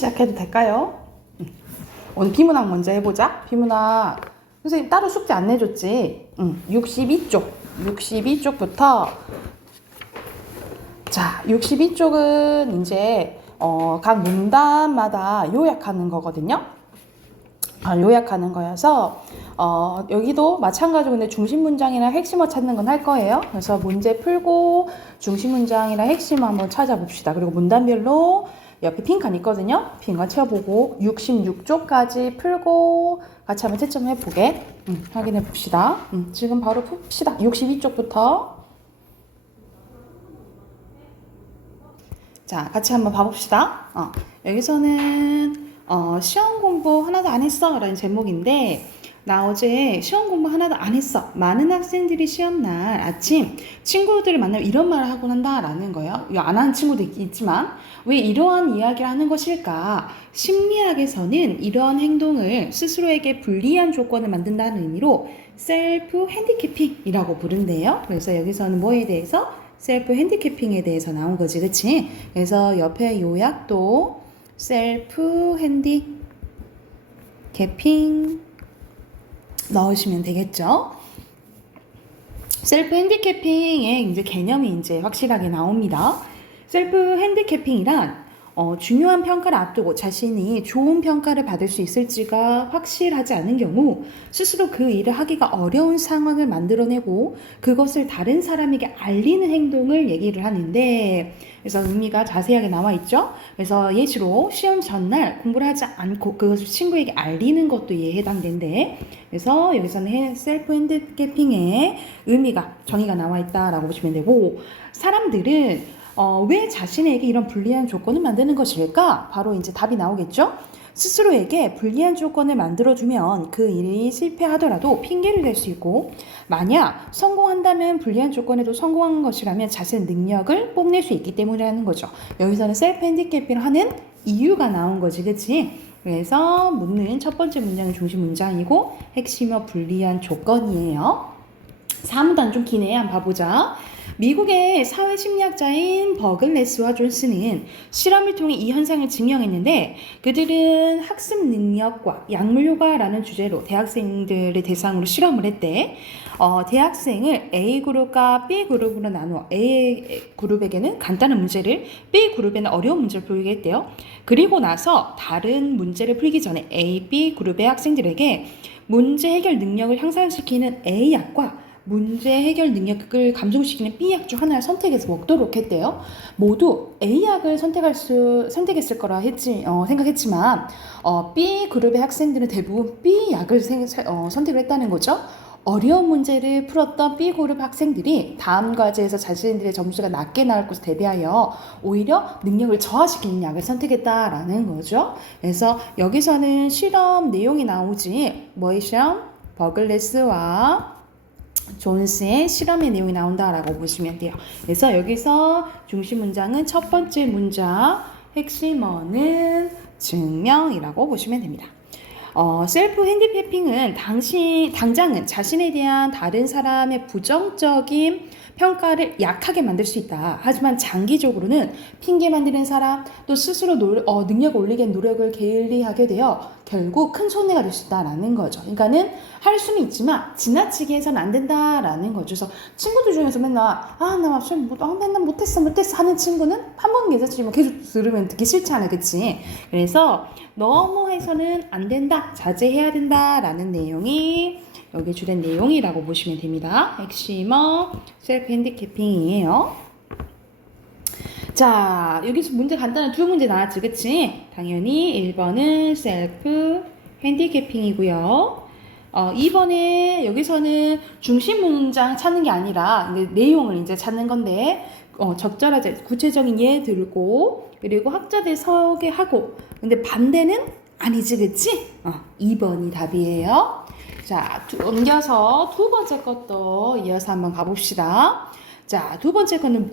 시작해도 될까요? 오늘 비문학 먼저 해보자. 비문학 선생님 따로 숙제 안 내줬지? 62쪽부터 자 62쪽은 이제 각 문단마다 요약하는 거거든요. 요약하는 거여서 여기도 마찬가지로 근데 중심 문장이랑 핵심어 찾는 건 할 거예요. 그래서 문제 풀고 중심 문장이랑 핵심어 한번 찾아봅시다. 그리고 문단별로 옆에 빈칸 있거든요. 빈칸 채워보고 66쪽까지 풀고 같이 한번 채점해 보게 확인해 봅시다. 지금 바로 풉시다. 62쪽부터 자 같이 한번 봐봅시다. 여기서는 시험 공부 하나도 안 했어 라는 제목인데 나 어제 시험 공부 하나도 안 했어. 많은 학생들이 시험날 아침 친구들을 만나면 이런 말을 하곤 한다 라는 거예요. 안 하는 친구도 있지만 왜 이러한 이야기를 하는 것일까? 심리학에서는 이러한 행동을 스스로에게 불리한 조건을 만든다는 의미로 셀프 핸디캐핑이라고 부른대요. 그래서 여기서는 뭐에 대해서? 셀프 핸디캐핑에 대해서 나온 거지, 그치? 그래서 옆에 요약도 셀프 핸디캐핑 넣으시면 되겠죠. 셀프 핸디캐핑의 이제 개념이 이제 확실하게 나옵니다. 셀프 핸디캐핑이란 중요한 평가를 앞두고 자신이 좋은 평가를 받을 수 있을지가 확실하지 않은 경우 스스로 그 일을 하기가 어려운 상황을 만들어내고 그것을 다른 사람에게 알리는 행동을 얘기를 하는데 그래서 의미가 자세하게 나와 있죠. 그래서 예시로 시험 전날 공부를 하지 않고 그것을 친구에게 알리는 것도 이에 해당된대. 그래서 여기서는 셀프 핸디캐핑의 의미가 정의가 나와 있다라고 보시면 되고 사람들은 왜 자신에게 이런 불리한 조건을 만드는 것일까? 바로 이제 답이 나오겠죠? 스스로에게 불리한 조건을 만들어주면 그 일이 실패하더라도 핑계를 댈 수 있고 만약 성공한다면 불리한 조건에도 성공한 것이라면 자신의 능력을 뽐낼 수 있기 때문이라는 거죠. 여기서는 셀프 핸디캐핑을 하는 이유가 나온 거지, 그치? 그래서 묻는 첫 번째 문장은 중심 문장이고 핵심어 불리한 조건이에요. 4문단 좀 기네. 한번 봐보자. 미국의 사회심리학자인 버글레스와 존스는 실험을 통해 이 현상을 증명했는데 그들은 학습 능력과 약물 효과라는 주제로 대학생들을 대상으로 실험을 했대. 대학생을 A그룹과 B그룹으로 나누어 A그룹에게는 간단한 문제를 B그룹에는 어려운 문제를 풀게 했대요. 그리고 나서 다른 문제를 풀기 전에 A, B그룹의 학생들에게 문제 해결 능력을 향상시키는 A약과 문제 해결 능력을 감소시키는 B약 중 하나를 선택해서 먹도록 했대요. 모두 A약을 선택했을 거라 생각했지만 B그룹의 학생들은 대부분 B약을 선택을 했다는 거죠. 어려운 문제를 풀었던 B그룹 학생들이 다음 과제에서 자신들의 점수가 낮게 나올 것을 대비하여 오히려 능력을 저하시키는 약을 선택했다라는 거죠. 그래서 여기서는 실험 내용이 나오지 뭐의 시험? 버글레스와 존스의 실험의 내용이 나온다라고 보시면 돼요. 그래서 여기서 중심 문장은 첫 번째 문장, 핵심어는 증명이라고 보시면 됩니다. 셀프 핸디캐핑은 당장은 자신에 대한 다른 사람의 부정적인 평가를 약하게 만들 수 있다. 하지만 장기적으로는 핑계 만드는 사람 또 스스로 능력을 올리기 위한 노력을 게을리하게 되어 결국 큰 손해가 될 수 있다라는 거죠. 그러니까는 할 수는 있지만 지나치게 해서는 안 된다라는 거죠. 그래서 친구들 중에서 맨날 나 시험 맨날 못했어 하는 친구는 한 번 괜찮지만 계속 들으면 듣기 싫잖아, 그치? 그래서 너무 해서는 안 된다, 자제해야 된다라는 내용이 여기 주된 내용이라고 보시면 됩니다. 핵심어 셀프 핸디캐핑이에요. 자, 여기서 문제 간단한 두 문제 나왔지, 그치? 당연히 1번은 셀프 핸디캐핑이고요. 2번에 여기서는 중심 문장 찾는 게 아니라 내용을 이제 찾는 건데 적절하게 구체적인 예 들고 그리고 학자들 소개하고 근데 반대는 아니지, 그치? 2번이 답이에요. 자, 옮겨서 두 번째 것도 이어서 한번 가봅시다. 자, 두 번째 거는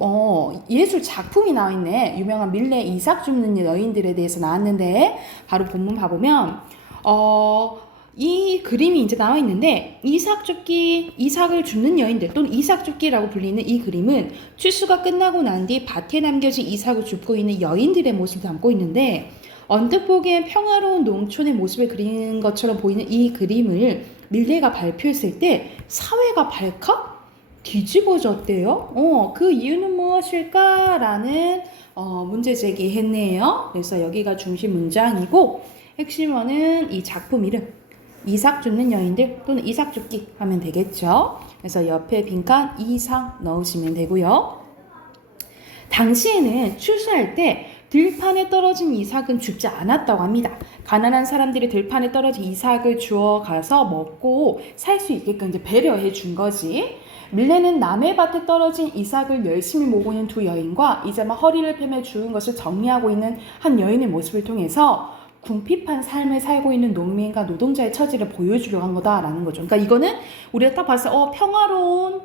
예술 작품이 나와 있네. 유명한 밀레 이삭 줍는 여인들에 대해서 나왔는데 바로 본문 봐보면 이 그림이 이제 나와 있는데 이삭을 줍는 여인들 또는 이삭줍기라고 불리는 이 그림은 출수가 끝나고 난 뒤 밭에 남겨진 이삭을 줍고 있는 여인들의 모습을 담고 있는데 언뜻 보기엔 평화로운 농촌의 모습을 그리는 것처럼 보이는 이 그림을 밀레가 발표했을 때 사회가 발칵 뒤집어졌대요. 그 이유는 무엇일까라는 문제 제기했네요. 그래서 여기가 중심 문장이고 핵심어는 이 작품 이름 이삭 줍는 여인들 또는 이삭 줍기 하면 되겠죠. 그래서 옆에 빈칸 이삭 넣으시면 되고요. 당시에는 추수할 때 들판에 떨어진 이삭은 줍지 않았다고 합니다. 가난한 사람들이 들판에 떨어진 이삭을 주워 가서 먹고 살 수 있게끔 이제 배려해 준 거지. 밀레는 남의 밭에 떨어진 이삭을 열심히 모으고 있는 두 여인과 이제 막 허리를 펴며 주운 것을 정리하고 있는 한 여인의 모습을 통해서 궁핍한 삶을 살고 있는 농민과 노동자의 처지를 보여주려고 한 거다라는 거죠. 그러니까 이거는 우리가 딱 봤을 때 평화로운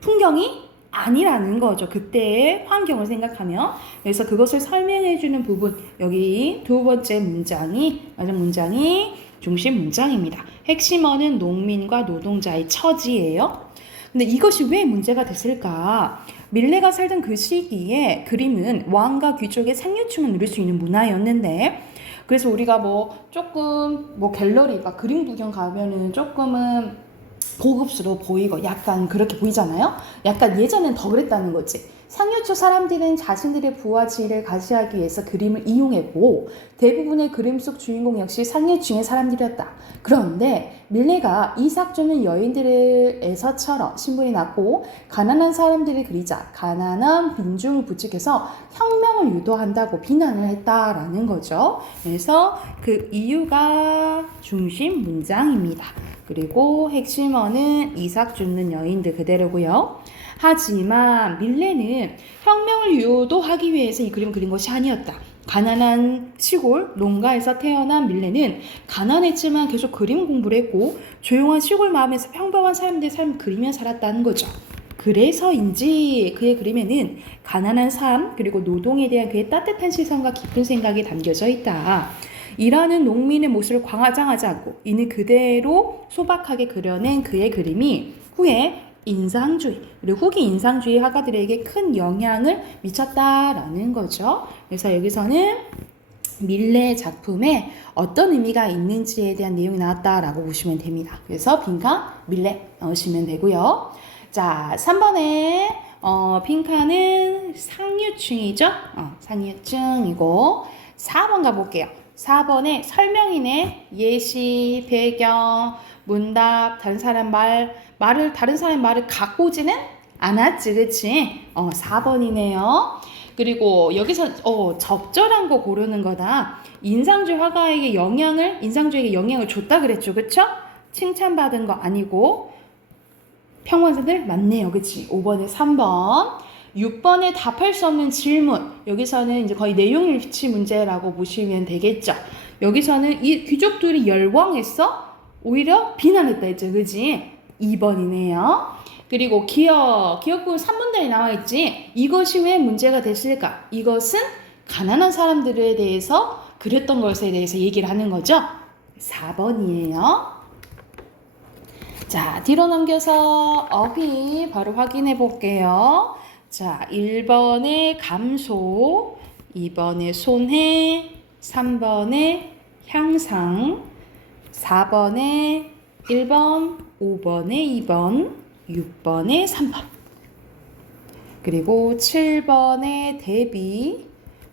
풍경이 아니라는 거죠. 그때의 환경을 생각하면. 그래서 그것을 설명해주는 부분 여기 두 번째 마지막 문장이 중심 문장입니다. 핵심어는 농민과 노동자의 처지예요. 근데 이것이 왜 문제가 됐을까? 밀레가 살던 그 시기에 그림은 왕과 귀족의 상류층을 누릴 수 있는 문화였는데 그래서 우리가 조금 갤러리 그림 구경 가면은 조금은 고급스러워 보이고 약간 그렇게 보이잖아요. 약간 예전엔 더 그랬다는 거지. 상류층 사람들은 자신들의 부와 지위를 가시하기 위해서 그림을 이용했고 대부분의 그림 속 주인공 역시 상류층의 사람들이었다. 그런데 밀레가 이삭 줍는 여인들에서처럼 신분이 낮고 가난한 사람들을 그리자 가난한 빈중을 부추겨서 혁명을 유도한다고 비난을 했다라는 거죠. 그래서 그 이유가 중심 문장입니다. 그리고 핵심어는 이삭 줍는 여인들 그대로고요. 하지만 밀레는 혁명을 유도하기 위해서 이 그림을 그린 것이 아니었다. 가난한 시골 농가에서 태어난 밀레는 가난했지만 계속 그림 공부를 했고 조용한 시골 마음에서 평범한 사람들의 삶을 그리며 살았다는 거죠. 그래서인지 그의 그림에는 가난한 삶 그리고 노동에 대한 그의 따뜻한 시선과 깊은 생각이 담겨져 있다. 일하는 농민의 모습을 과장하지 않고 이는 그대로 소박하게 그려낸 그의 그림이 후에 인상주의 그리고 후기 인상주의 화가들에게 큰 영향을 미쳤다라는 거죠. 그래서 여기서는 밀레 작품에 어떤 의미가 있는지에 대한 내용이 나왔다라고 보시면 됩니다. 그래서 빈칸 밀레 넣으시면 되고요. 자, 3번에 빈칸은 상류층이죠. 상류층이고 4번 가볼게요. 4번에 설명이네. 예시, 배경, 문답, 다른 사람 다른 사람의 말을 갖고 오지는 않았지, 그치? 4번이네요. 그리고 여기서 적절한 거 고르는 거다. 인상주의 화가에게 인상주의에게 영향을 줬다 그랬죠, 그쵸? 칭찬받은 거 아니고 평범사들 맞네요, 그치? 5번에 3번. 6번에 답할 수 없는 질문. 여기서는 이제 거의 내용일치 문제라고 보시면 되겠죠. 여기서는 이 귀족들이 열광했어? 오히려 비난했다 했죠, 그치? 2번이네요. 그리고 기억부 3문단에 나와있지. 이것이 왜 문제가 됐을까? 이것은 가난한 사람들에 대해서 그렸던 것에 대해서 얘기를 하는 거죠. 4번이에요. 자, 뒤로 넘겨서 어휘 바로 확인해 볼게요. 자, 1번에 감소, 2번에 손해, 3번에 향상, 4번에 1번, 5번에 2번, 6번에 3번. 그리고 7번에 대비,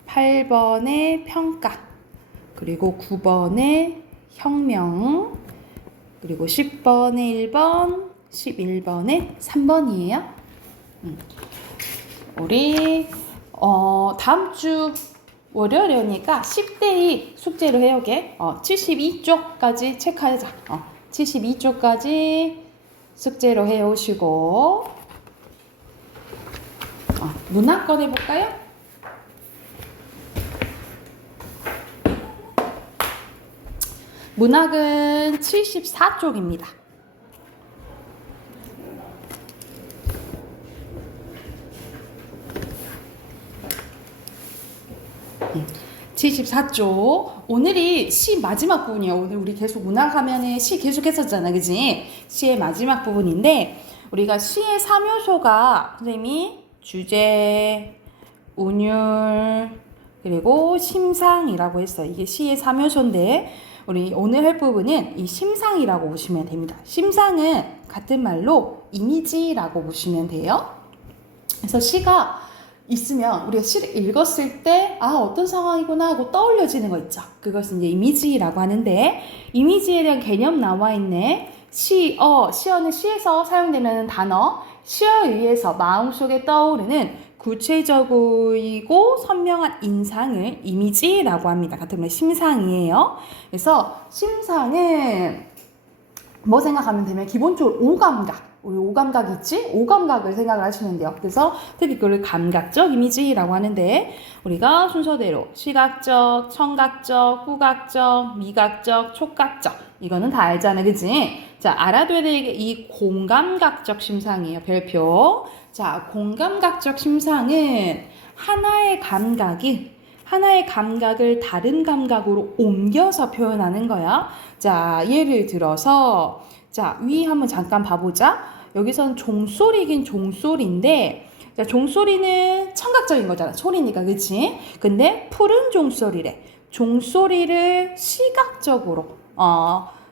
8번에 평가, 그리고 9번에 혁명, 그리고 10번에 1번, 11번에 3번이에요. 우리 다음 주 월요일이니까 10대2 숙제로 해오게 72쪽까지 체크하자. 72쪽까지 숙제로 해오시고 문학 꺼내볼까요? 문학은 74쪽입니다. 74쪽. 오늘이 시 마지막 부분이에요. 오늘 우리 계속 문학 하면은 시 계속 했었잖아, 그지? 시의 마지막 부분인데, 우리가 시의 3요소가, 선생님이 주제, 운율, 그리고 심상이라고 했어요. 이게 시의 3요소인데 우리 오늘 할 부분은 이 심상이라고 보시면 됩니다. 심상은 같은 말로 이미지라고 보시면 돼요. 그래서 시가 있으면 우리가 시를 읽었을 때 어떤 상황이구나 하고 떠올려지는 거 있죠. 그것은 이제 이미지라고 하는데 이미지에 대한 개념 나와 있네. 시어는 시에서 사용되는 단어, 시어에 의해서 마음속에 떠오르는 구체적이고 선명한 인상을 이미지라고 합니다. 같은 말 심상이에요. 그래서 심상은 뭐 생각하면 되면 기본적으로 오감각. 우리 오감각 있지? 오감각을 생각을 하시면 돼요. 그래서 특히 그걸 감각적 이미지라고 하는데 우리가 순서대로 시각적, 청각적, 후각적, 미각적, 촉각적 이거는 다 알잖아, 그치? 자, 알아둬야 될 게 이 공감각적 심상이에요. 별표. 자, 공감각적 심상은 하나의 감각을 다른 감각으로 옮겨서 표현하는 거야. 자, 예를 들어서 자, 위 한번 잠깐 봐보자. 여기선 종소리긴 종소리인데 자, 종소리는 청각적인 거잖아. 소리니까, 그치? 근데 푸른 종소리래. 종소리를 시각적으로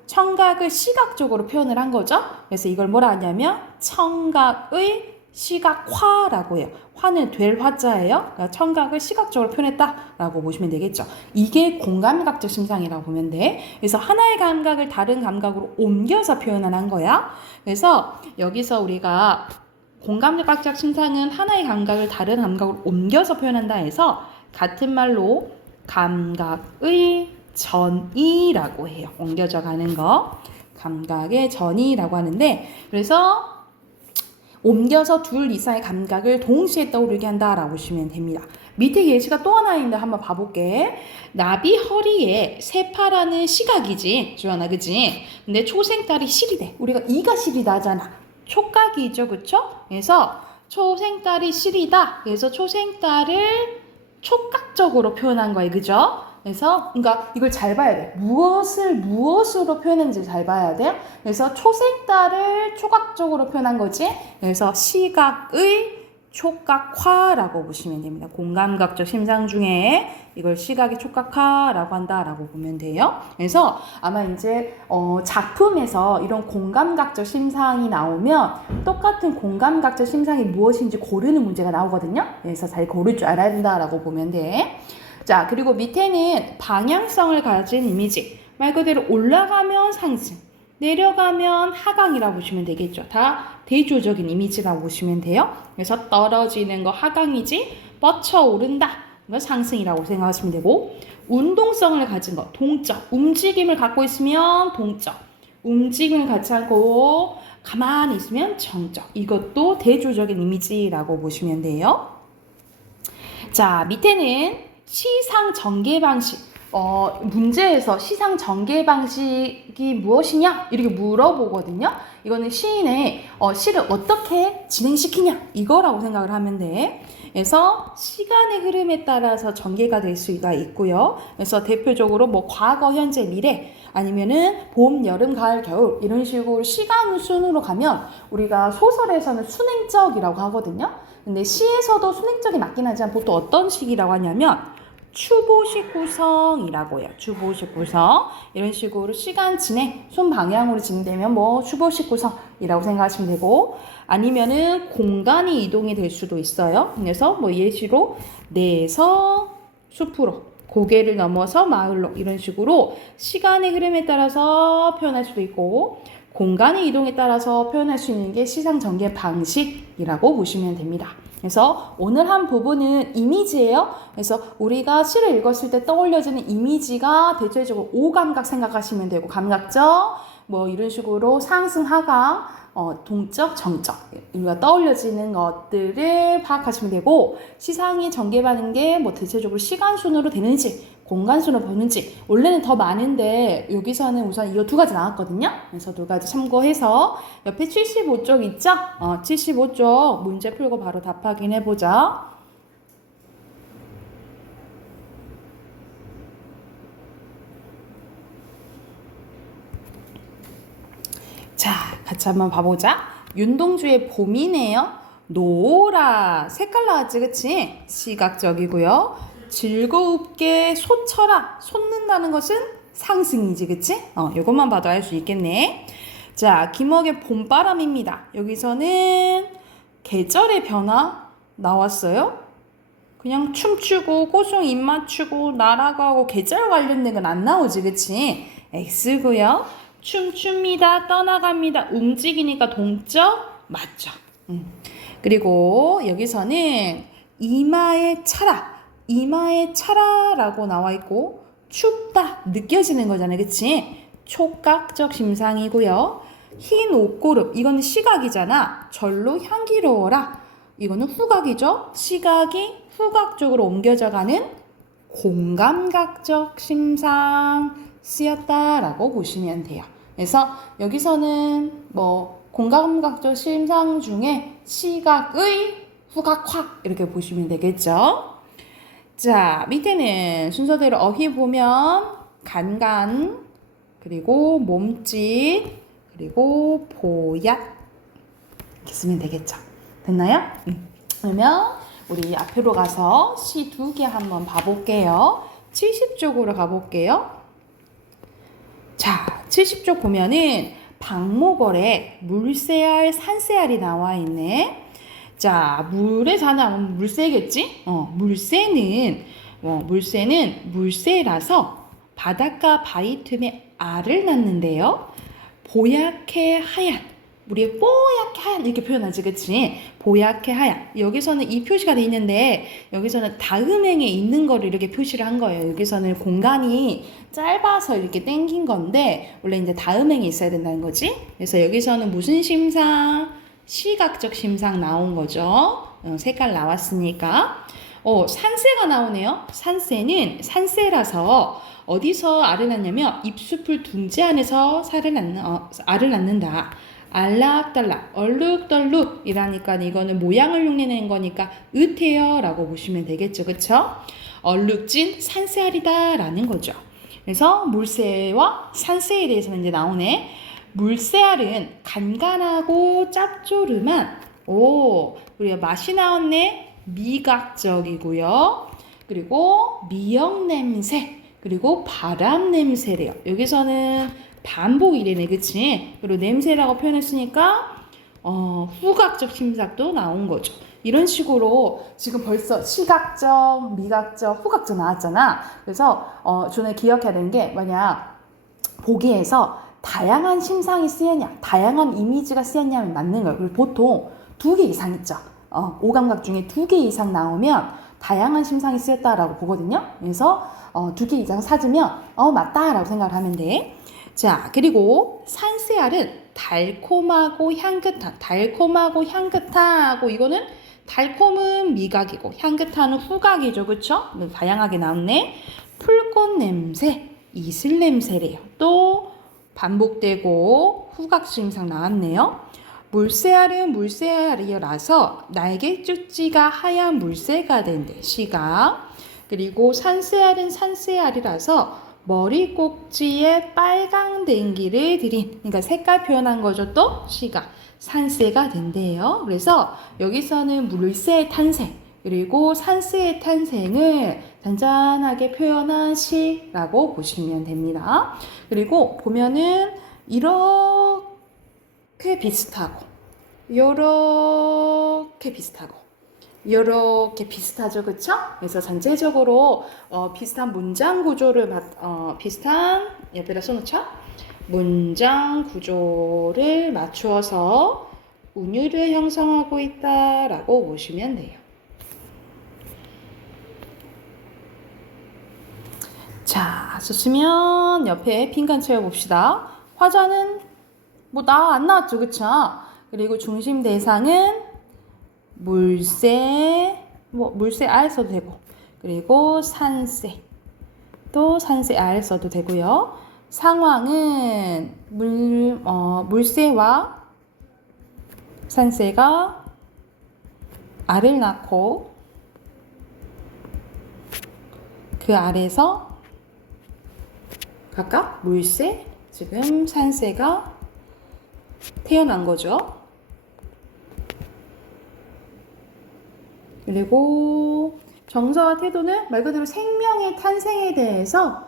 청각을 시각적으로 표현을 한 거죠. 그래서 이걸 뭐라 하냐면 청각의 시각화라고 해요. 화는 될 화자예요. 그러니까 청각을 시각적으로 표현했다라고 보시면 되겠죠. 이게 공감각적 심상이라고 보면 돼. 그래서 하나의 감각을 다른 감각으로 옮겨서 표현을 한 거야. 그래서 여기서 우리가 공감각적 심상은 하나의 감각을 다른 감각으로 옮겨서 표현한다 해서 같은 말로 감각의 전이라고 해요. 옮겨져 가는 거. 감각의 전이라고 하는데 그래서 옮겨서 둘 이상의 감각을 동시에 떠오르게 한다라고 보시면 됩니다. 밑에 예시가 또 하나 있는데 한번 봐볼게. 나비 허리에 새파라는 시각이지. 주연아, 그치? 근데 초생딸이 실이래. 우리가 이가 실이다 하잖아. 촉각이죠, 그쵸? 그래서 초생딸이 실이다. 그래서 초생딸을 촉각적으로 표현한 거예요, 그죠? 그래서 그러니까 이걸 잘 봐야 돼. 무엇으로 표현했는지 잘 봐야 돼요. 그래서 초생딸을 촉각적으로 표현한 거지. 그래서 시각의 촉각화라고 보시면 됩니다. 공감각적 심상 중에 이걸 시각의 촉각화라고 한다라고 보면 돼요. 그래서 아마 이제 작품에서 이런 공감각적 심상이 나오면 똑같은 공감각적 심상이 무엇인지 고르는 문제가 나오거든요. 그래서 잘 고를 줄 알아야 된다라고 보면 돼. 자, 그리고 밑에는 방향성을 가진 이미지. 말 그대로 올라가면 상승, 내려가면 하강이라고 보시면 되겠죠. 다 대조적인 이미지라고 보시면 돼요. 그래서 떨어지는 거 하강이지, 뻗쳐오른다, 이거 상승이라고 생각하시면 되고, 운동성을 가진 거, 동적, 움직임을 갖고 있으면 동적, 움직임을 갖지 않고 가만히 있으면 정적, 이것도 대조적인 이미지라고 보시면 돼요. 자, 밑에는 시상 전개 방식. 문제에서 시상 전개 방식이 무엇이냐? 이렇게 물어보거든요. 이거는 시인의 시를 어떻게 진행시키냐? 이거라고 생각을 하면 돼. 그래서 시간의 흐름에 따라서 전개가 될 수가 있고요. 그래서 대표적으로 뭐 과거, 현재, 미래 아니면은 봄, 여름, 가을, 겨울 이런 식으로 시간 순으로 가면 우리가 소설에서는 순행적이라고 하거든요. 근데 시에서도 순행적이 맞긴 하지만 보통 어떤 식이라고 하냐면 추보식 구성이라고 해요. 추보식 구성. 이런 식으로 시간 진행, 순 방향으로 진행되면 뭐 추보식 구성이라고 생각하시면 되고 아니면은 공간이 이동이 될 수도 있어요. 그래서 뭐 예시로 내에서 숲으로 고개를 넘어서 마을로 이런 식으로 시간의 흐름에 따라서 표현할 수도 있고 공간의 이동에 따라서 표현할 수 있는 게 시상 전개 방식이라고 보시면 됩니다. 그래서 오늘 한 부분은 이미지예요. 그래서 우리가 시를 읽었을 때 떠올려지는 이미지가 대체적으로 오감각 생각하시면 되고 감각적 뭐 이런 식으로 상승, 하강, 동적, 정적 우리가 떠올려지는 것들을 파악하시면 되고 시상이 전개받는 게 뭐 대체적으로 시간순으로 되는지 공간순으로 보는지 원래는 더 많은데 여기서는 우선 이거 두 가지 나왔거든요. 그래서 두 가지 참고해서 옆에 75쪽 있죠? 75쪽 문제 풀고 바로 답 확인해보자. 자, 같이 한번 봐보자. 윤동주의 봄이네요. 노라 색깔 나왔지, 그치? 시각적이고요. 즐겁게 솟쳐라. 솟는다는 것은 상승이지, 그치? 요것만 봐도 알 수 있겠네. 자, 김옥의 봄바람입니다. 여기서는 계절의 변화 나왔어요. 그냥 춤추고 고송 입 맞추고 날아가고 계절 관련된 건 안 나오지, 그치? X고요. 춤춥니다. 떠나갑니다. 움직이니까 동적 맞죠. 그리고 여기서는 이마에 차라. 이마에 차라라고 나와 있고 춥다 느껴지는 거잖아요, 그치? 촉각적 심상이고요. 흰 옷고름 이거는 시각이잖아. 절로 향기로워라. 이거는 후각이죠. 시각이 후각적으로 옮겨져가는 공감각적 심상 쓰였다라고 보시면 돼요. 그래서 여기서는 뭐 공감각적 심상 중에 시각의 후각화 이렇게 보시면 되겠죠. 자, 밑에는 순서대로 어휘 보면 간간, 그리고 몸짓, 그리고 보약 이렇게 쓰면 되겠죠. 됐나요? 그러면 우리 앞으로 가서 시 2개 한번 봐볼게요. 70쪽으로 가볼게요. 자, 70쪽 보면은 박목월에 물새알, 산새알이 나와 있네. 자, 물에 사는 물새겠지? 물새는 물새라서 바닷가 바위 틈에 알을 낳는데요. 보약해 하얀, 우리 뽀얗게 하얀 이렇게 표현하지, 그치? 보약해 하얀. 여기서는 이 표시가 돼 있는데 여기서는 다음행에 있는 거를 이렇게 표시를 한 거예요. 여기서는 공간이 짧아서 이렇게 땡긴 건데 원래 이제 다음행에 있어야 된다는 거지. 그래서 여기서는 무슨 심상? 시각적 심상 나온 거죠. 색깔 나왔으니까. 산새가 나오네요. 산새는 산새라서 어디서 알을 낳냐면 잎숲을 둥지 안에서 알을 낳는다. 알락달락, 얼룩덜룩 이라니까 이거는 모양을 흉내내는 거니까 으태요 라고 보시면 되겠죠. 그쵸? 얼룩진 산새알이다 라는 거죠. 그래서 물새와 산새에 대해서는 이제 나오네. 물새알은 간간하고 짭조름한 우리가 맛이 나왔네. 미각적이고요. 그리고 미역 냄새 그리고 바람 냄새래요. 여기서는 반복이래네, 그치? 그리고 냄새라고 표현했으니까 후각적 심삭도 나온 거죠. 이런 식으로 지금 벌써 시각적, 미각적, 후각적 나왔잖아. 그래서 전에 기억해야 되는 게 만약 보기에서 다양한 심상이 쓰였냐, 다양한 이미지가 쓰였냐면 맞는 거예요. 그리고 보통 2개 이상 있죠. 오감각 중에 2개 이상 나오면 다양한 심상이 쓰였다라고 보거든요. 그래서 2개 이상 찾으면 맞다라고 생각을 하면 돼. 자, 그리고 산새알은 달콤하고 향긋하고 이거는 달콤은 미각이고 향긋한은 후각이죠. 그쵸? 다양하게 나왔네. 풀꽃 냄새, 이슬 냄새래요. 또 반복되고 후각심상 나왔네요. 물새알은 물새알이라서 날개 쪽지가 하얀 물새가 된대. 시각. 그리고 산새알은 산새알이라서 머리 꼭지에 빨강 댕기를 들인, 그러니까 색깔 표현한 거죠. 또 시각. 산새가 된대요. 그래서 여기서는 물새의 탄생 그리고 산새의 탄생을 잔잔하게 표현한 시라고 보시면 됩니다. 그리고 보면은 이렇게 비슷하고 요렇게 비슷하죠, 그쵸? 그래서 전체적으로 비슷한 문장 구조를 비슷한 옆에다 써놓자. 문장 구조를 맞추어서 운율을 형성하고 있다라고 보시면 돼요. 자, 좋으면 옆에 빈칸 채워봅시다. 화자는 안 나왔죠, 그쵸? 그리고 중심 대상은 물새 알 써도 되고, 그리고 산새, 또 산새 알 써도 되고요. 상황은 물새와 산새가 알을 낳고 그 알에서 각각 물새, 지금 산새가 태어난 거죠. 그리고 정서와 태도는 말 그대로 생명의 탄생에 대해서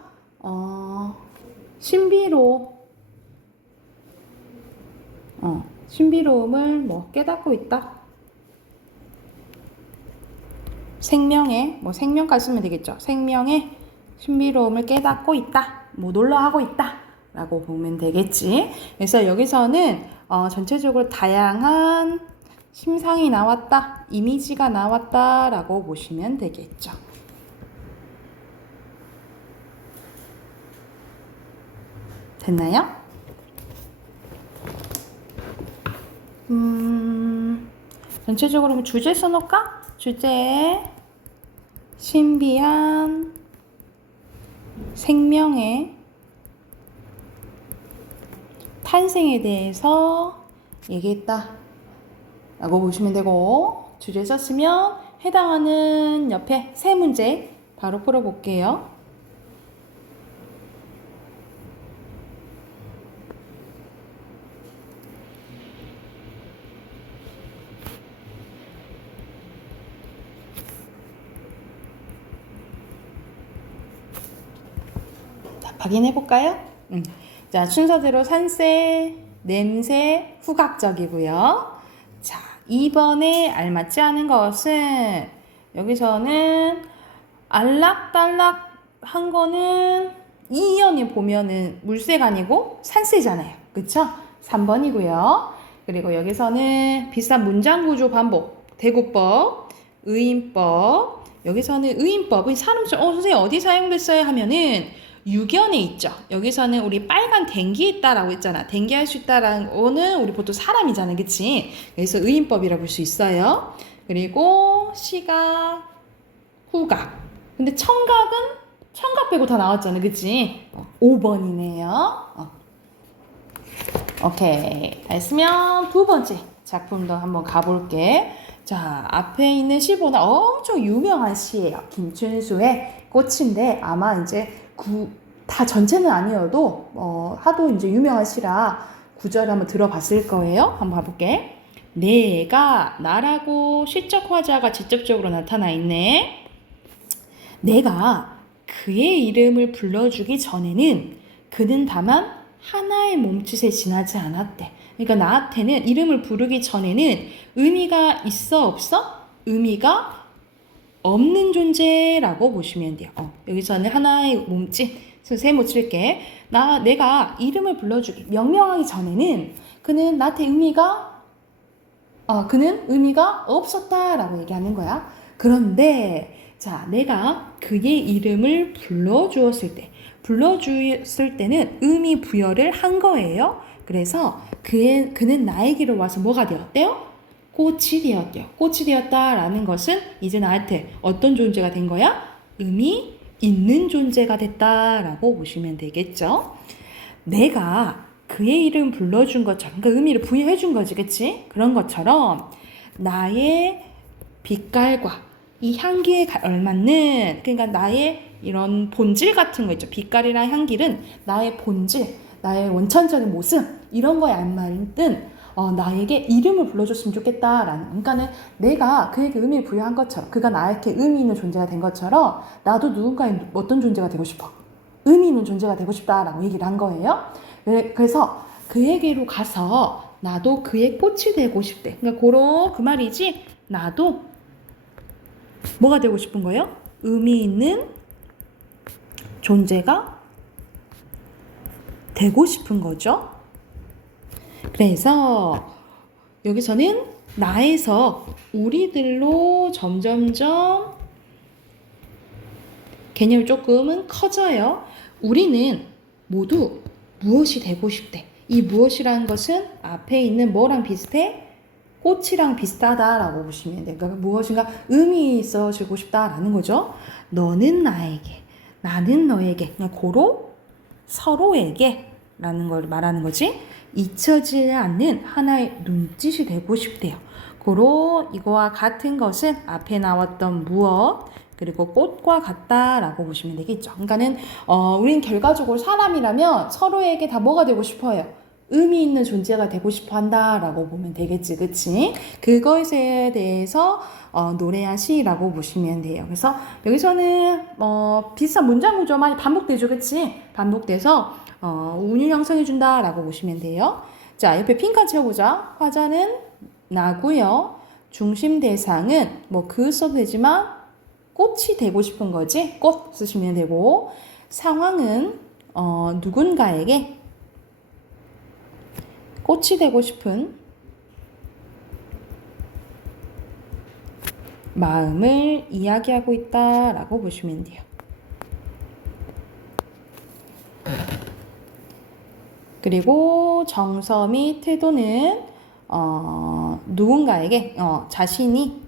신비로움을 뭐 깨닫고 있다. 생명의 생명까지 쓰면 되겠죠. 생명의 신비로움을 깨닫고 있다. 뭐 놀라하고 있다. 라고 보면 되겠지. 그래서 여기서는 전체적으로 다양한 심상이 나왔다. 이미지가 나왔다. 라고 보시면 되겠죠. 됐나요? 전체적으로 주제 써놓을까? 주제에 신비한 생명의 탄생에 대해서 얘기했다 라고 보시면 되고, 주제 썼으면 해당하는 옆에 세 문제 바로 풀어볼게요. 확인해 볼까요? 자, 순서대로 산세, 냄새, 후각적이고요. 자, 2번에 알맞지 않은 것은 여기서는 알락달락 한 거는 이연이 보면은 물세가 아니고 산세잖아요. 그쵸? 3번이고요. 그리고 여기서는 비슷한 문장 구조 반복, 대구법, 의인법. 여기서는 의인법의 산음절, 선생님 어디 사용됐어요? 하면은 유견에 있죠. 여기서는 우리 빨간 댕기 있다라고 했잖아. 댕기할 수 있다라는 거는 우리 보통 사람이잖아. 그치? 그래서 의인법이라고 볼 수 있어요. 그리고 시각, 후각. 근데 청각 빼고 다 나왔잖아. 그치? 5번이네요. 오케이. 됐으면 두 번째 작품도 한번 가볼게. 자, 앞에 있는 시보는 엄청 유명한 시예요. 김춘수의 꽃인데 아마 이제 다 전체는 아니어도 하도 이제 유명한 시라 구절을 한번 들어봤을 거예요. 한번 봐볼게. 내가 나라고 시적 화자가 직접적으로 나타나 있네. 내가 그의 이름을 불러주기 전에는 그는 다만 하나의 몸짓에 지나지 않았대. 그러니까 나한테는 이름을 부르기 전에는 의미가 있어 없어? 의미가 없는 존재라고 보시면 돼요. 여기서는 하나의 몸짓, 세모 칠게. 내가 이름을 불러주기, 명명하기 전에는 그는 나한테 그는 의미가 없었다라고 얘기하는 거야. 그런데 자, 내가 그의 이름을 불러주었을 때는 의미 부여를 한 거예요. 그래서 그는 나에게로 와서 뭐가 되었대요? 꽃이 되었대요. 꽃이 되었다라는 것은 이제 나한테 어떤 존재가 된 거야? 의미 있는 존재가 됐다라고 보시면 되겠죠. 내가 그의 이름 불러준 것처럼, 그러니까 의미를 부여해 준 거지, 그치? 그런 것처럼 나의 빛깔과 이 향기에 얼맞는, 그러니까 나의 이런 본질 같은 거 있죠. 빛깔이랑 향기는 나의 본질, 나의 원천적인 모습, 이런 거에 알맞는 나에게 이름을 불러줬으면 좋겠다라는, 그러니까는 내가 그에게 의미를 부여한 것처럼, 그가 나에게 의미 있는 존재가 된 것처럼 나도 누군가의 어떤 존재가 되고 싶어, 의미 있는 존재가 되고 싶다라고 얘기를 한 거예요. 그래서 그에게로 가서 나도 그의 꽃이 되고 싶대. 그러니까 그 말이지. 나도 뭐가 되고 싶은 거예요? 의미 있는 존재가 되고 싶은 거죠. 그래서 여기서는 나에서 우리들로 점점점 개념이 조금은 커져요. 우리는 모두 무엇이 되고 싶대. 이 무엇이라는 것은 앞에 있는 뭐랑 비슷해? 꽃이랑 비슷하다라고 보시면 돼요. 그러니까 무엇인가 의미 있어지고 싶다라는 거죠. 너는 나에게, 나는 너에게, 그냥 고로 서로에게 라는 걸 말하는 거지. 잊혀지지 않는 하나의 눈짓이 되고 싶대요. 고로 이거와 같은 것은 앞에 나왔던 무엇, 그리고 꽃과 같다라고 보시면 되겠죠. 그러니까는 우리는 결과적으로 사람이라면 서로에게 다 뭐가 되고 싶어요? 의미 있는 존재가 되고 싶어 한다라고 보면 되겠지, 그치? 그것에 대해서 노래한 시라고 보시면 돼요. 그래서 여기서는 비슷한 문장 구조 많이 반복되죠, 그치? 반복돼서 운율 형성해준다라고 보시면 돼요. 자, 옆에 빈칸 채워보자. 화자는 나고요. 중심 대상은 뭐 그 써도 되지만 꽃이 되고 싶은 거지. 꽃 쓰시면 되고 상황은 누군가에게 꽃이 되고 싶은 마음을 이야기하고 있다라고 보시면 돼요. 그리고 정서 및 태도는 누군가에게 자신이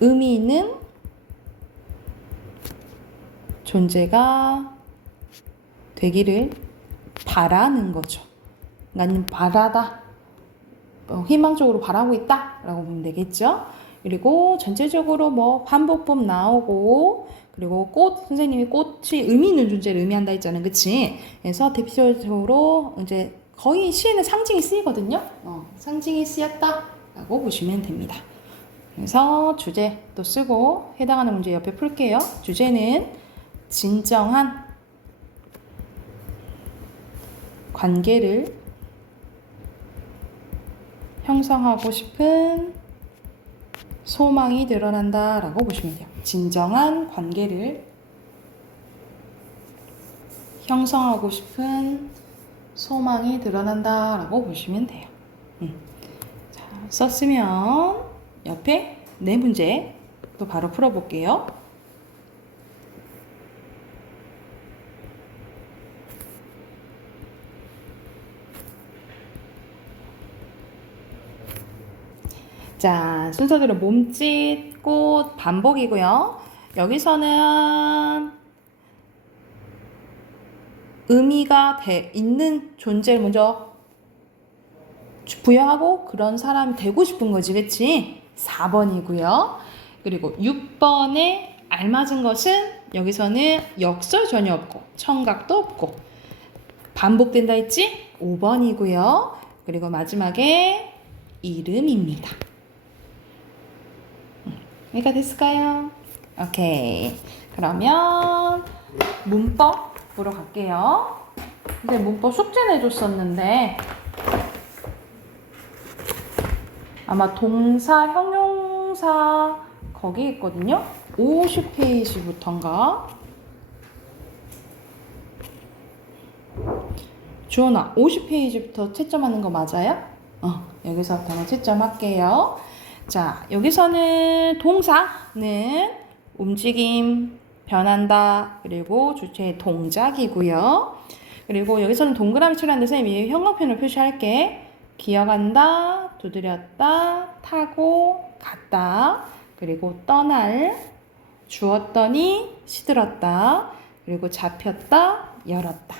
의미 있는 존재가 되기를 바라는 거죠. 나는 바라다, 희망적으로 바라고 있다 라고 보면 되겠죠. 그리고 전체적으로 뭐 반복법 나오고, 그리고 꽃, 선생님이 꽃이 의미 있는 존재를 의미한다 했잖아요, 그치? 그래서 대표적으로 이제 거의 시에는 상징이 쓰이거든요. 상징이 쓰였다 라고 보시면 됩니다. 그래서 주제도 쓰고 해당하는 문제 옆에 풀게요. 주제는 진정한 관계를 형성하고 싶은 소망이 드러난다 라고 보시면 돼요. 진정한 관계를 형성하고 싶은 소망이 드러난다 라고 보시면 돼요. 자, 썼으면 옆에 네 문제 또 바로 풀어볼게요. 자, 순서대로 몸짓, 꽃, 반복이고요. 여기서는 의미가 있는 존재를 먼저 부여하고 그런 사람이 되고 싶은 거지, 그치? 4번이고요. 그리고 6번에 알맞은 것은 여기서는 역설 전혀 없고 청각도 없고 반복된다 했지? 5번이고요. 그리고 마지막에 이름입니다. 이해가 됐을까요? 오케이. 그러면 문법으로 갈게요. 이제 문법 숙제 내줬었는데 아마 동사, 형용사 거기 있거든요. 50페이지부터인가? 주원아, 50페이지부터 채점하는 거 맞아요? 여기서부터는 채점할게요. 자, 여기서는 동사는 움직임, 변한다, 그리고 주체의 동작이고요. 그리고 여기서는 동그라미 칠하는데 선생님이 형광펜을 표시할게. 기어간다, 두드렸다, 타고, 갔다, 그리고 떠날, 주었더니, 시들었다, 그리고 잡혔다, 열었다.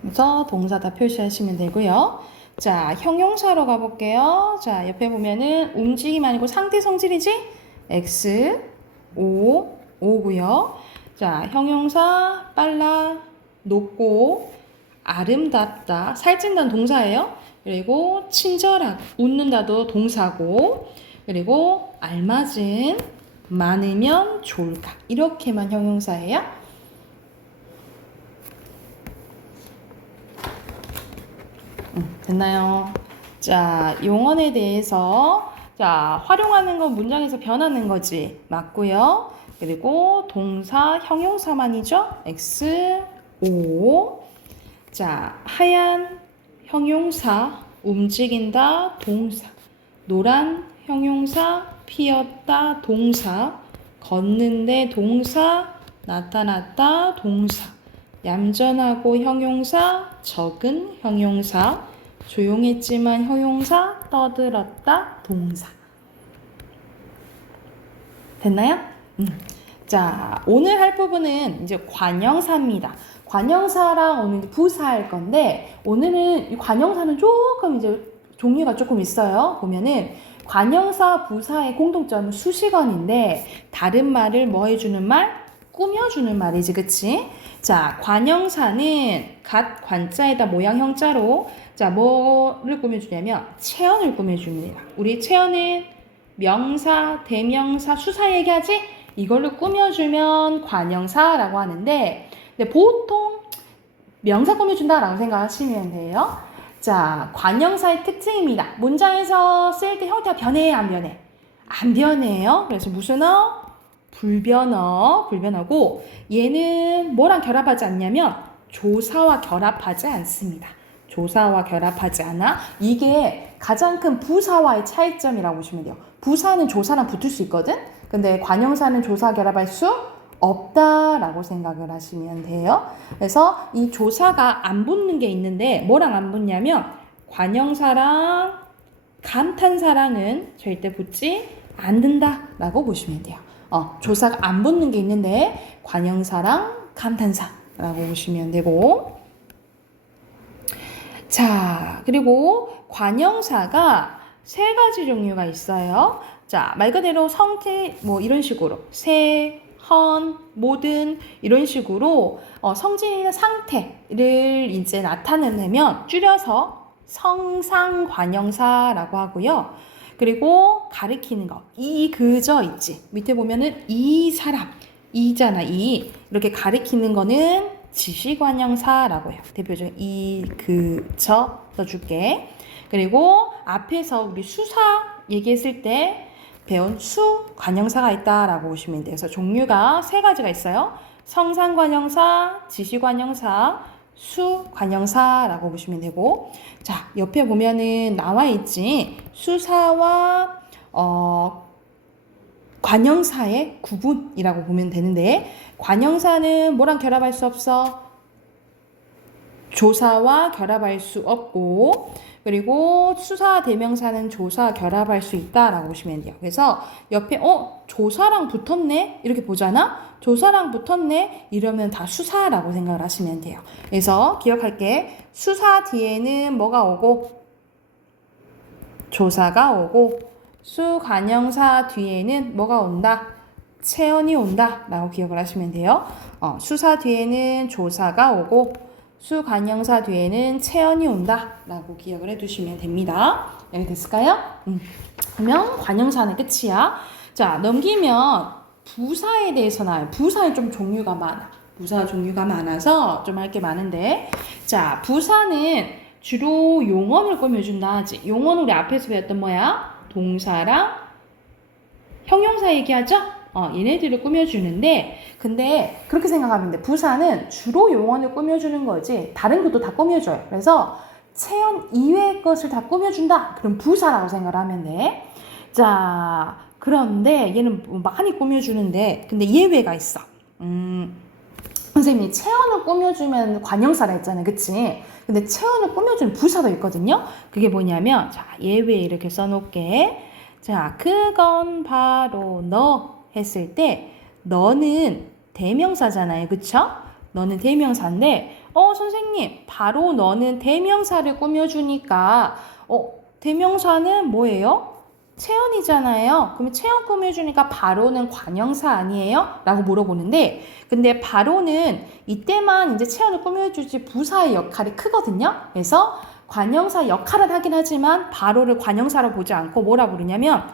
그래서 동사 다 표시하시면 되고요. 자, 형용사로 가볼게요. 자, 옆에 보면은 움직임 아니고 상대 성질이지? X, O, O고요. 자, 형용사 빨라, 높고, 아름답다, 살찐다는 동사예요. 그리고 친절하고, 웃는다도 동사고, 그리고 알맞은, 많으면 좋을까. 이렇게만 형용사예요. 됐나요? 자, 용언에 대해서 자, 활용하는 건 문장에서 변하는 거지. 맞고요. 그리고 동사, 형용사만이죠. X, O. 자, 하얀 형용사, 움직인다, 동사. 노란 형용사, 피었다, 동사. 걷는데 동사, 나타났다, 동사. 얌전하고 형용사, 적은 형용사. 조용했지만 형용사, 떠들었다, 동사. 됐나요? 자, 오늘 할 부분은 이제 관형사입니다. 관형사랑 오늘 부사할 건데, 오늘은 이 관형사는 조금 이제 종류가 조금 있어요. 보면은 관형사, 부사의 공통점은 수식어인데, 다른 말을 뭐 해주는 말? 꾸며주는 말이지, 그치? 자, 관형사는 갓 관자에다 모양 형자로 자, 뭐를 꾸며주냐면 체언을 꾸며줍니다. 우리 체언은 명사, 대명사, 수사 얘기하지? 이걸로 꾸며주면 관형사라고 하는데 근데 보통 명사 꾸며준다라고 생각하시면 돼요. 자, 관형사의 특징입니다. 문장에서 쓸 때 형태가 변해, 안 변해? 안 변해요. 그래서 무슨 불변어고 얘는 뭐랑 결합하지 않냐면 조사와 결합하지 않습니다. 조사와 결합하지 않아. 이게 가장 큰 부사와의 차이점이라고 보시면 돼요. 부사는 조사랑 붙을 수 있거든. 근데 관형사는 조사 결합할 수 없다라고 생각을 하시면 돼요. 그래서 이 조사가 안 붙는 게 있는데 뭐랑 안 붙냐면 관형사랑 감탄사랑은 절대 붙지 않는다라고 보시면 돼요. 조사가 안 붙는 게 있는데 관형사랑 감탄사라고 보시면 되고 자, 그리고 관형사가 세 가지 종류가 있어요. 자, 말 그대로 성태 뭐 이런 식으로 세, 헌, 모든 이런 식으로 성질이나 상태를 이제 나타내면 줄여서 성상관형사라고 하고요. 그리고 가리키는 거, 이 그저 있지. 밑에 보면은 이 사람, 이잖아, 이. 이렇게 가리키는 거는 지시관형사라고 해요. 대표적인 이 그저 써줄게. 그리고 앞에서 우리 수사 얘기했을 때 배운 수관형사가 있다라고 보시면 돼요. 그래서 종류가 세 가지가 있어요. 성상관형사, 지시관형사, 수관형사라고 보시면 되고 자, 옆에 보면은 나와 있지. 수사와 관형사의 구분이라고 보면 되는데 관형사는 뭐랑 결합할 수 없어? 조사와 결합할 수 없고 그리고 수사 대명사는 조사 결합할 수 있다라고 보시면 돼요. 그래서 옆에 조사랑 붙었네 이렇게 보잖아. 조사랑 붙었네 이러면 다 수사라고 생각을 하시면 돼요. 그래서 기억할게. 수사 뒤에는 뭐가 오고 조사가 오고 수관형사 뒤에는 뭐가 온다? 체언이 온다 라고 기억을 하시면 돼요. 수사 뒤에는 조사가 오고 수관형사 뒤에는 체언이 온다 라고 기억을 해두시면 됩니다. 여기 됐을까요? 그러면 관형사는 끝이야. 자, 넘기면 부사에 대해서 나와요. 부사에 좀 종류가 많아. 부사 종류가 많아서 좀 할 게 많은데 자, 부사는 주로 용언을 꾸며준다 하지. 용언 우리 앞에서 배웠던 뭐야? 동사랑 형용사 얘기하죠? 얘네들을 꾸며주는데 근데 그렇게 생각하면 돼. 부사는 주로 용언을 꾸며주는 거지 다른 것도 다 꾸며줘요. 그래서 체언 이외의 것을 다 꾸며준다. 그럼 부사라고 생각을 하면 돼. 자, 그런데 얘는 많이 꾸며주는데 근데 예외가 있어. 선생님이 체언을 꾸며주면 관형사라 했잖아요. 그치? 근데 체언을 꾸며주는 부사도 있거든요. 그게 뭐냐면 자, 예외 이렇게 써놓을게. 자, 그건 바로 너 했을 때 너는 대명사잖아요. 그쵸? 너는 대명사인데 선생님 바로 너는 대명사를 꾸며주니까 대명사는 뭐예요? 체언이잖아요. 그러면 체언 꾸며주니까 바로는 관형사 아니에요? 라고 물어보는데 근데 바로는 이때만 이제 체언을 꾸며주지 부사의 역할이 크거든요. 그래서 관형사 역할은 하긴 하지만 바로를 관형사로 보지 않고 뭐라 부르냐면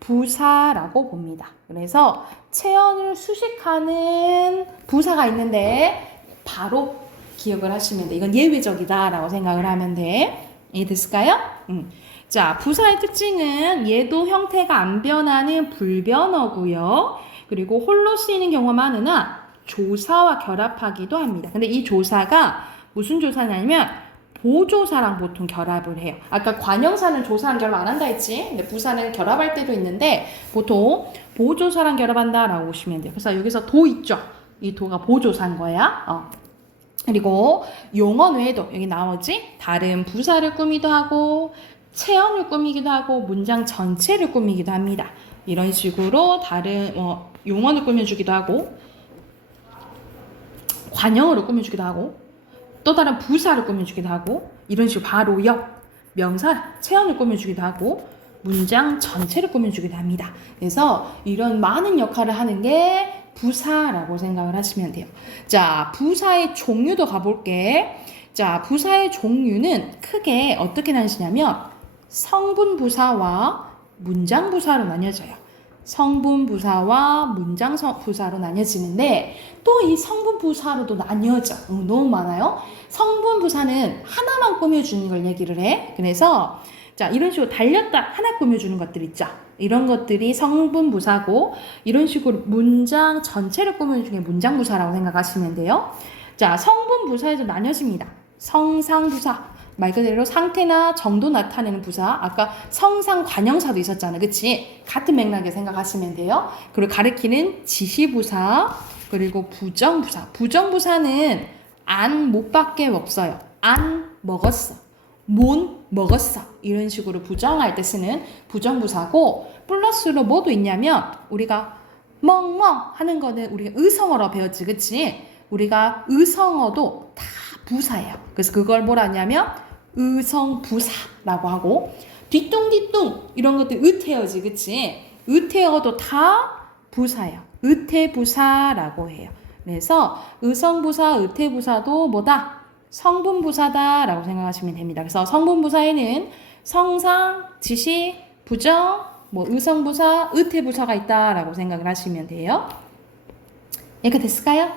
부사라고 봅니다. 그래서 체언을 수식하는 부사가 있는데 바로 기억을 하시면 돼. 이건 예외적이다 라고 생각을 하면 돼. 이해됐을까요? 자, 부사의 특징은 얘도 형태가 안 변하는 불변어고요. 그리고 홀로 쓰이는 경우가 많으나 조사와 결합하기도 합니다. 근데 이 조사가 무슨 조사냐면 보조사랑 보통 결합을 해요. 아까 관형사는 조사랑 결합 안 한다 했지? 근데 부사는 결합할 때도 있는데 보통 보조사랑 결합한다라고 보시면 돼요. 그래서 여기서 도 있죠? 이 도가 보조사인 거야. 그리고 용언 외에도 여기 나오지? 다른 부사를 꾸미기도 하고 체언을 꾸미기도 하고 문장 전체를 꾸미기도 합니다. 이런 식으로 다른 용언을 꾸며주기도 하고 관형으로 꾸며주기도 하고 또 다른 부사를 꾸며주기도 하고 이런 식으로 바로 옆 명사 체언을 꾸며주기도 하고 문장 전체를 꾸며주기도 합니다. 그래서 이런 많은 역할을 하는 게 부사라고 생각을 하시면 돼요. 자, 부사의 종류도 가볼게. 자, 부사의 종류는 크게 어떻게 나뉘냐면 성분 부사와 문장 부사로 나뉘어져요. 성분 부사와 문장 부사로 나뉘어지는데 또 이 성분 부사로도 나뉘어져. 너무 많아요. 성분 부사는 하나만 꾸며주는 걸 얘기를 해. 그래서 자, 이런 식으로 달렸다 하나 꾸며주는 것들 있죠. 이런 것들이 성분 부사고 이런 식으로 문장 전체를 꾸며주는 게 문장 부사라고 생각하시면 돼요. 자, 성분 부사에도 나뉘어집니다. 성상 부사, 말 그대로 상태나 정도 나타내는 부사. 아까 성상 관형사도 있었잖아요. 그치? 같은 맥락에 생각하시면 돼요. 그리고 가리키는 지시부사, 그리고 부정부사. 부정부사는 안, 못 밖에 없어요. 안 먹었어. 못 먹었어. 이런 식으로 부정할 때 쓰는 부정부사고, 플러스로 뭐도 있냐면 우리가 멍멍 하는 거는 우리가 의성어로 배웠지. 그치? 우리가 의성어도 다 부사예요. 그래서 그걸 뭐라 하냐면 의성부사라고 하고, 뒤뚱뒤뚱 이런 것들 의태어지. 그치? 의태어도 다 부사예요. 의태부사라고 해요. 그래서 의성부사, 의태부사도 뭐다? 성분부사다라고 생각하시면 됩니다. 그래서 성분부사에는 성상, 지시, 부정, 의성부사, 의태부사가 있다라고 생각을 하시면 돼요. 이렇게 됐을까요?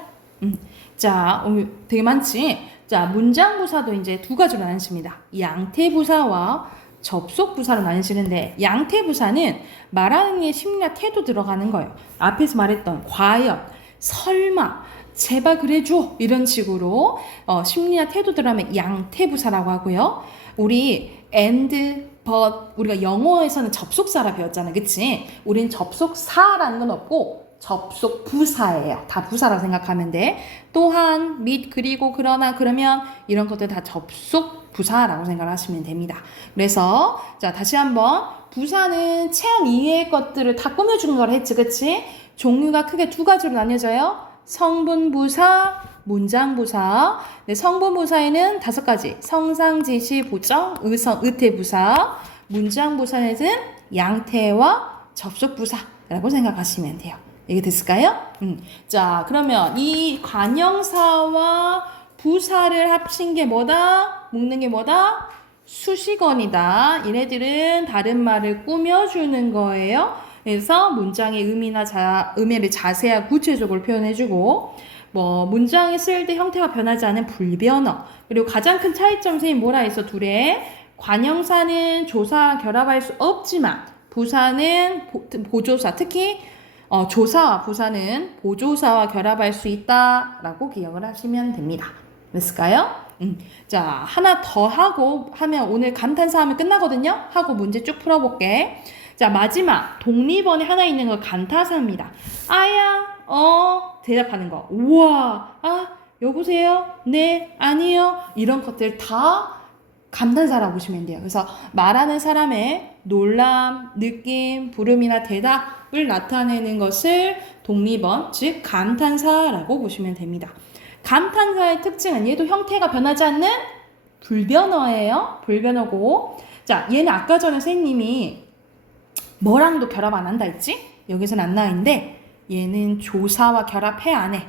자, 되게 많지? 자, 문장부사도 이제 두 가지로 나뉘습니다. 양태부사와 접속부사로 나뉘시는데, 양태부사는 말하는 게 심리나 태도 들어가는 거예요. 앞에서 말했던 과연, 설마, 제발 그래줘 이런 식으로 심리나 태도 들어가면 양태부사라고 하고요. 우리 and, but 우리가 영어에서는 접속사라 배웠잖아요. 그치? 우린 접속사라는 건 없고 접속부사예요. 다 부사라고 생각하면 돼. 또한, 및, 그리고, 그러나, 그러면 이런 것들 다 접속부사라고 생각을 하시면 됩니다. 그래서 자, 다시 한번 부사는 체험 이외의 것들을 다 꾸며주는 걸 했지. 그치? 종류가 크게 두 가지로 나뉘어져요. 성분부사, 문장부사. 네, 성분부사에는 5가지. 성상, 지시, 부정, 의성, 의태부사. 문장부사에는 양태와 접속부사라고 생각하시면 돼요. 이게 됐을까요? 자, 그러면 이 관형사와 부사를 합친 게 뭐다? 묶는 게 뭐다? 수식어이다. 얘네들은 다른 말을 꾸며주는 거예요. 그래서 문장의 의미를 자세하고 구체적으로 표현해주고, 문장에 쓸 때 형태가 변하지 않은 불변어. 그리고 가장 큰 차이점 선생님 뭐라 해서 둘에 관형사는 조사와 결합할 수 없지만 부사는 보조사, 특히 조사와 부사는 보조사와 결합할 수 있다라고 기억을 하시면 됩니다. 됐을까요? 자, 하나 더 하면 오늘 감탄사 하면 끝나거든요. 하고 문제 쭉 풀어볼게. 자, 마지막 독립원에 하나 있는 거 감탄사입니다. 아야, 대답하는 거. 우와, 여보세요? 네, 아니요. 이런 것들 다 감탄사라고 보시면 돼요. 그래서 말하는 사람의 놀람, 느낌, 부름이나 대답을 나타내는 것을 독립원, 즉 감탄사라고 보시면 됩니다. 감탄사의 특징은 얘도 형태가 변하지 않는 불변어예요. 불변어고, 자, 얘는 아까 전에 선생님이 뭐랑도 결합 안 한다 했지? 여기서는 안 나와있는데 얘는 조사와 결합해 안 해.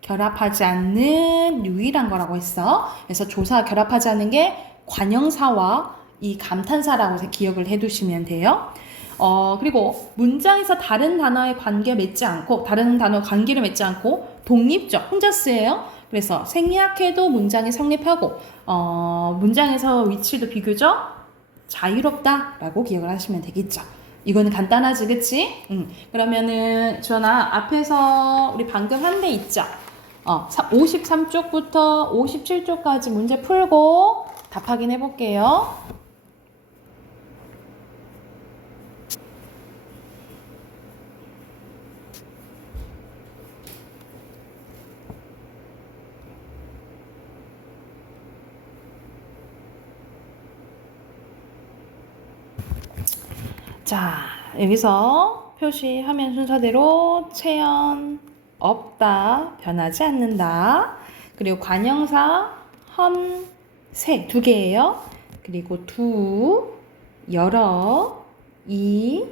결합하지 않는 유일한 거라고 했어. 그래서 조사와 결합하지 않는 게 관형사와 이 감탄사라고 기억을 해두시면 돼요. 그리고 문장에서 다른 단어의 관계를 맺지 않고 독립적, 혼자 쓰여요. 그래서 생략해도 문장이 성립하고 문장에서 위치도 비교적 자유롭다라고 기억을 하시면 되겠죠. 이거는 간단하지, 그치? 그러면은 주연아, 앞에서 우리 방금 한 데 있죠? 53쪽부터 57쪽까지 문제 풀고 답 확인해 볼게요. 자, 여기서 표시하면 순서대로 체연, 없다, 변하지 않는다. 그리고 관형사, 헌, 세, 2개예요. 그리고 두, 여러, 이,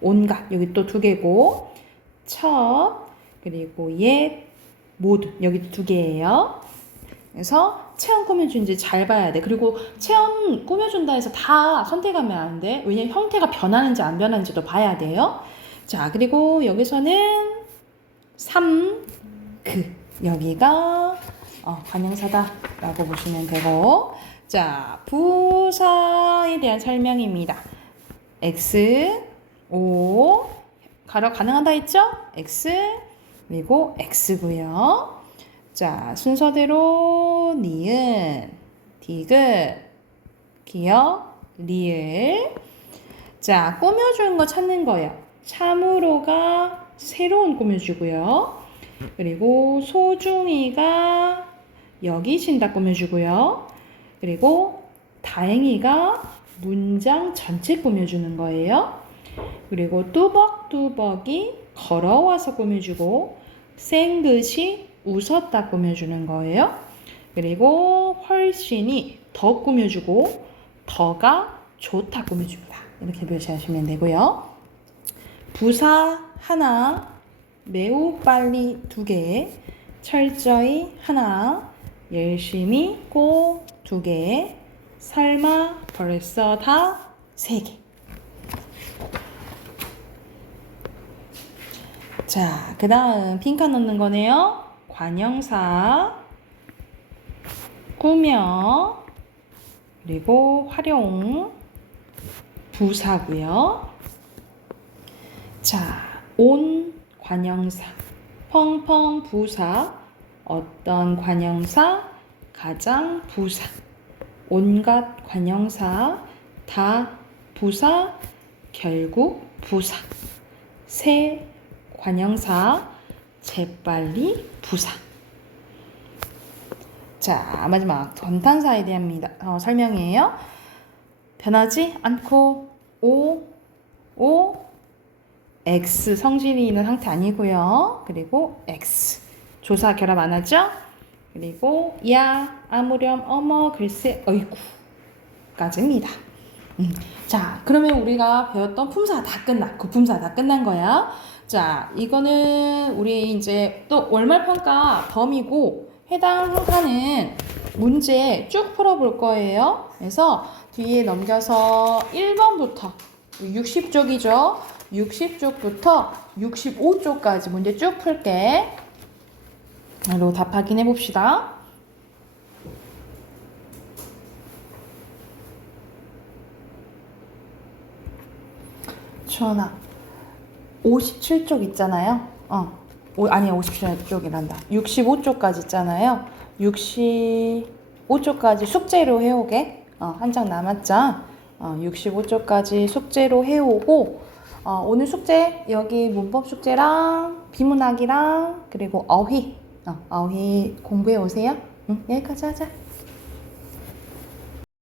온갖, 여기 또 2개고, 첫, 그리고 예, 모두. 여기도 2개예요. 그래서 체험 꾸며준지 잘 봐야 돼. 그리고 체험 꾸며준다 해서 다 선택하면 안 돼. 왜냐면 형태가 변하는지 안 변하는지도 봐야 돼요. 자, 그리고 여기서는 3, 여기가 관형사다라고 보시면 되고, 자, 부사에 대한 설명입니다. X, O, 가로 가능하다 했죠? X, 그리고 X고요. 자, 순서대로 니은, 디귿, 기역, 리을. 자, 꾸며주는 거 찾는 거예요. 참으로가 새로운 꾸며주고요. 그리고 소중이가 여기신다 꾸며주고요. 그리고 다행이가 문장 전체 꾸며주는 거예요. 그리고 뚜벅뚜벅이 걸어와서 꾸며주고 생긋이 웃었다 꾸며주는 거예요. 그리고 훨씬이 더 꾸며주고 더가 좋다 꾸며줍니다. 이렇게 표시하시면 되고요. 부사 하나, 매우 빨리 2개, 철저히 하나, 열심히 꼭 2개, 설마 벌써 다 3개. 자, 그 다음 빈칸 넣는 거네요. 관형사, 꾸며, 그리고 활용, 부사고요. 자, 온 관형사, 펑펑 부사, 어떤 관형사, 가장 부사, 온갖 관형사, 다 부사, 결국 부사, 새 관형사, 재빨리 부사. 자, 마지막 전탄사에 대한 설명이에요. 변하지 않고 X 성질이 있는 상태 아니고요. 그리고 X 조사 결합 안 하죠? 그리고 야, 아무렴, 어머, 글쎄, 어이구 까지입니다. 자, 그러면 우리가 배웠던 품사 다 끝났고 부품사 다 끝난 거야. 자, 이거는 우리 이제 또 월말평가 범위고 해당 평가는 문제 쭉 풀어볼 거예요. 그래서 뒤에 넘겨서 1번부터 60쪽이죠. 60쪽부터 65쪽까지 문제 쭉 풀게. 그리고 답 확인해 봅시다. 주원아, 57쪽 있잖아요. 아니 57쪽이란다. 65쪽까지 있잖아요. 65쪽까지 숙제로 해오게. 한 장 남았죠. 65쪽까지 숙제로 해오고, 오늘 숙제 여기 문법 숙제랑 비문학이랑 그리고 어휘 공부해 오세요. 여기까지 하자.